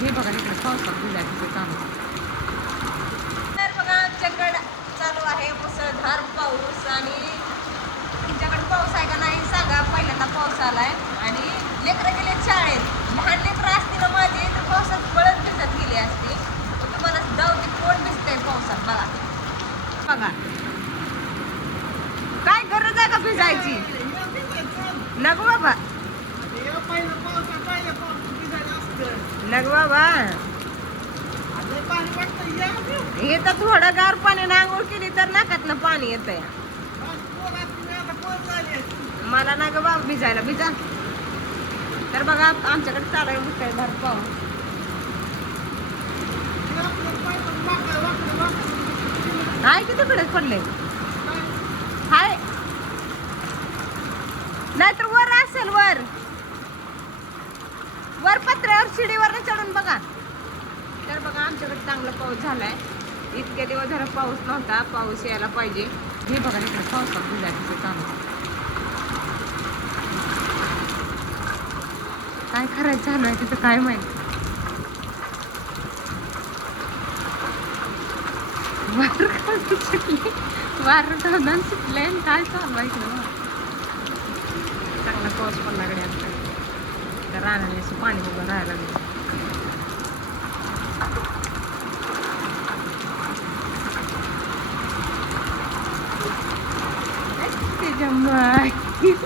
हे बघा इकडे पावसात भिजायचं चालू. तर बघा आमच्याकडे चालू आहे मुसळधार पाऊस आणि तुमच्याकडे पाऊस आहे का नाही सांगा. पहिल्यांदा पाऊस आलाय आणि लेकरं गेले शाळेत. लहान लेकरं असतील ना माझी तर पावसात पळत भिजत गेली असती. तुम्हाला जाऊ दे कोण भिजतंय पावसात बघा. बघा काय गरज आहे का भिजायची. नको बाबा नको बाबा. हे तर थोडं गार पाण्याने आंघोळ केली तर नाकातनं पाणी येतंय. मला ना ग बाबा भिजायला भिजा. तर बघा आमच्याकडे चालू आहे मुसळधार पाऊस. हाय की तिकडे पडले हाय नाहीतर वर असेल वर वर पत्र्यावर शिडीवर चढून बघा. तर बघा आमच्याकडे चांगला पाऊस झालाय. इतके दिवस झाला पाऊस नव्हता. पाऊस यायला पाहिजे. हे बघा इकडे पावसात भिजायचं चालू. काय करायचं चालू आहे तिथं काय माहित. वार काढून सुटले काय चालू आहे इकडं. चांगला पाऊस पडला कडे आता तर रानाने असं पाणी उभं राहायला लागलं. त्याच्यामुळे